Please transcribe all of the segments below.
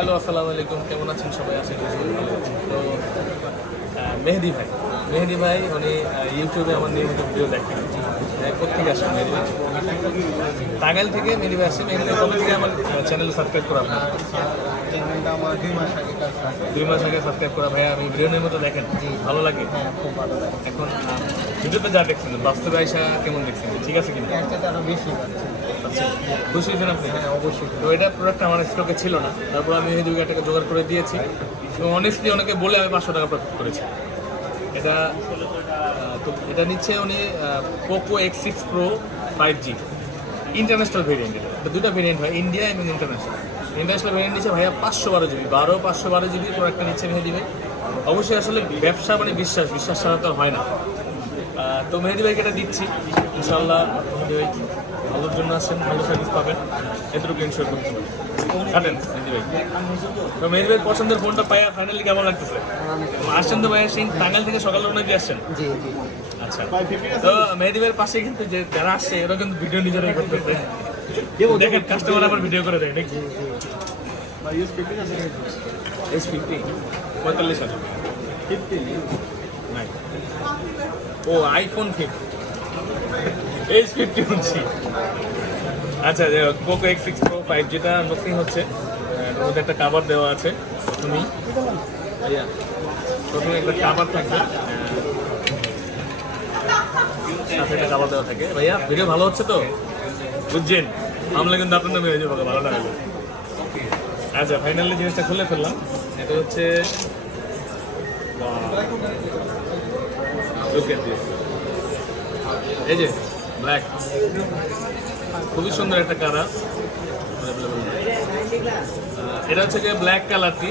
Hello, আসসালামু আলাইকুম। কেমন আছেন সবাই? আশা করি সবাই ভালো আছেন। তো মেহেদি ভাই উনি ইউটিউবে আমার নিয়মিত ভিডিও দেখেন। কোথেকে আসেন মেহেদি ভাই? টাঙ্গাইল থেকে মেহেদি ভাই আসে। মেহেদি ভাই কবে থেকে আমার চ্যানেল সাবস্ক্রাইব করা আপনার? চ্যানেলটা আমার 2 মাস আগে কাজ আছে। 2 মাস আগে সাবস্ক্রাইব করা। ভাইয়া আমি ভিডিও নিয়মিত দেখেন, ভালো লাগে। হ্যাঁ, খুব ভালো লাগে। এখন ভিডিওতে যা দেখছেন, বাস্তবে আইসা কেমন দেখছেন? ঠিক আছে কিনা? এর চাইতে আরো বেশি পাচ্ছে। আচ্ছা, খুশি হয়েছেন আপনি? হ্যাঁ, অবশ্যই। তো এটা প্রোডাক্ট আমার স্টকে ছিল না, তারপর আমি এই 2,000 টাকা জোগাড় করে দিয়েছি এবং অনেস্টলি অনেকে বলে আমি 500 টাকা প্রফিট করেছি। এটা তো এটা নিচ্ছে উনি Poco X6 Pro 5G international variant. এটা দুটো ভেরিয়েন্ট হয়, ইন্ডিয়া এবং ইন্টারন্যাশনাল ভেরিয়েন্ট নিচ্ছে ভাইয়া 512 GB 512 GB প্রোডাক্টটা নিচ্ছে মেহেদি ভাই। অবশ্যই আসলে ব্যবসা মানে বিশ্বাস ছাড়া তো আর হয় না। তো মেহেদি ভাইকে এটা দিচ্ছি, ইনশাল্লাহ মেহেদি ভাই ভালোর জন্য আসেন, ভালো সার্ভিস পাবেন, এতটুকু ইনশোর করতে পারি। কাটেন মেহেদি ভাই। তো মেহেদি ভাই পছন্দের ফোনটা পাইয়া ফাইনালি কেমন লাগতেছে? আসছেন তো ভাইয়া, সেই টাঙ্গাইল থেকে সকালে রওনা দিয়ে আসছেন? জি জি। আচ্ছা, তো মেহেদি ভাইয়ের পাশে কিন্তু যে যারা আসছে এরা কিন্তু ভিডিও নিজেরাই করতেছে। দেখেন কাস্টমার আবার ভিডিও করে দেয় নাকি? S50 45,000 নাই। ও আইফোন 50 S50 হচ্ছে। আচ্ছা, পোকো X6 Pro 5 যেটা নথিং হচ্ছে, এটার মধ্যে একটা কাভার দেওয়া আছে। প্রথমে একটা কাভার থাকবে, সাথে একটা কাভার দেওয়া থাকে। ভাইয়া ভিডিও ভালো হচ্ছে তো বুঝছেন? আমরা কিন্তু আপনার নামে হয়ে যাবো, ভালো না হলে। আচ্ছা, ফাইনালি জিনিসটা খুলে ফেললাম। এটা হচ্ছে look at this। এই যে ব্ল্যাক, খুবই সুন্দর একটা কালার। এটা হচ্ছে যে ব্ল্যাক কালারটি,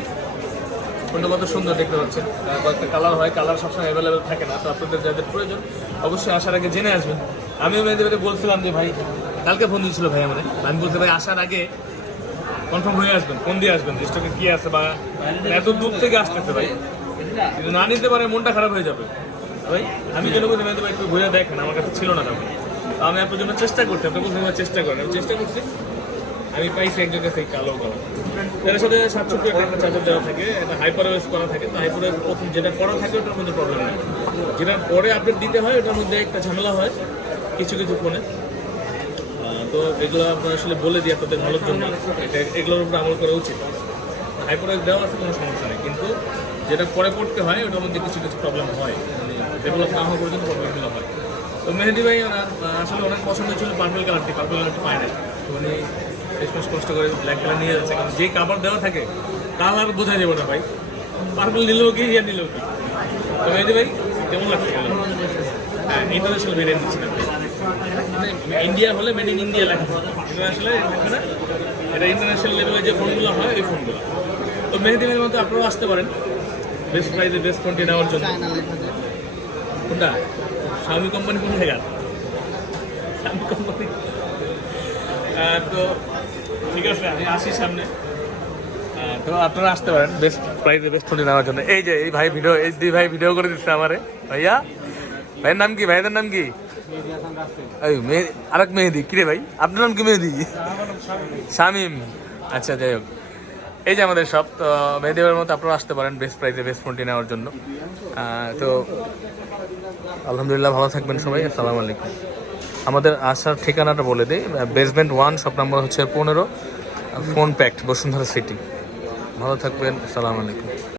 কোনটা কত সুন্দর দেখতে পাচ্ছেন। কয়েকটা কালার হয়, কালার সবসময় অ্যাভেলেবেল থাকে না। তো আপনাদের যাদের প্রয়োজন অবশ্যই আসার আগে জেনে আসবেন। আমিও মেয়েদের বলছিলাম যে ভাই, কালকে ফোন দিয়েছিল ভাই আমার, আমি বলতে ভাই আসার আগে কনফার্ম হয়ে আসবেন, ফোন দিয়ে আসবেন স্টকে কী আছে, বা এত দূর থেকে আসতেছে ভাই, যদি না নিতে পারে মনটা খারাপ হয়ে যাবে ভাই। আমি যেন বলি মেয়েদের ভাই একটু ঘুরে দেখেন, আমার কাছে ছিল না তখন। তো আমি আপনার জন্য চেষ্টা করছি, আপনি বলছেন চেষ্টা করেন, আমি চেষ্টা করছি। আমি পাইছি একজন কাছে কালো কালার, এটার সাথে 700 একটা চার্জার দেওয়া থাকে, এটা হাইপার ওয়েস করা থাকে। তো হাইপার ওয়েস প্রথম যেটা করা থাকে ওটার মধ্যে প্রবলেম নেই, যেটা পরে আপডেট দিতে হয় ওটার মধ্যে একটা ঝামেলা হয় কিছু কিছু ফোনে। তো এগুলো আপনার আসলে বলে দিই আপনাদের ভালোর জন্য, এগুলোর উপরে আমল করা উচিত। হাইপার ওয়েস দেওয়া আছে, কোনো সমস্যা নেই, কিন্তু যেটা পরে পড়তে হয় ওটার মধ্যে কিছু কিছু প্রবলেম হয়, মানে ডেভেলপ না হওয়া পর্যন্ত প্রবলেমগুলো হয়। তো মেহেদি ভাই আসলে অনেক পছন্দ ছিল পার্পল কালারটি পায় না, তো উনি বেশ কষ্ট করে ব্ল্যাক কালার নিয়ে যাচ্ছে, কারণ যে কাভার দেওয়া থাকে কালার বোঝা যাবে না ভাই, পার্পল নিলেও কি ইয়া নিলেও কি। তো মেহেদি ভাই কেমন লাগছে? হ্যাঁ, ইন্টারন্যাশনাল ভেরিয়েন্ট দিচ্ছি না, মানে ইন্ডিয়া হলে মেড ইন ইন্ডিয়া লেখা, এটা আসলে লাগবে না। এটা ইন্টারন্যাশনাল লেভেলে যে ফোনগুলো হয় ওই ফোনগুলো। তো মেহেদি ভাইয়ের মধ্যে আপনারাও আসতে পারেন বেস্ট প্রাইসে বেস্ট ফোনটি নেওয়ার জন্য। কোনটা? শাওমি কোম্পানি কোন জায়গা? Xiaomi company. তো ঠিক আছে, আমি আসি সামনে। তো আপনারা আসতে পারেন বেস্ট প্রাইসে বেস্ট ফোনটি নেওয়ার জন্য। এই যে এই ভাই ভিডিও, এই দুই ভাই ভিডিও করে দিচ্ছে আমারে। ভাইয়া, ভাইয়ের নাম কি? ভাইদের নাম কি? আরেক মেহেদি। কিরে ভাই, আপনার নাম কি? মেহেদি শামিম। আচ্ছা, যাই হোক, এই যে আমাদের সব। তো মেহেদিবের মতো আপনারা আসতে পারেন বেস্ট প্রাইসে বেস্ট ফোনটি নেওয়ার জন্য। তো আলহামদুলিল্লাহ, ভালো থাকবেন সবাই। আসসালামু আলাইকুম। আমাদের আসার ঠিকানাটা বলে দিই, বেসমেন্ট 1, শপ নম্বর হচ্ছে 15, ফোন প্যাক্ট, বসুন্ধরা সিটি। ভালো থাকবেন, আসসালামু আলাইকুম।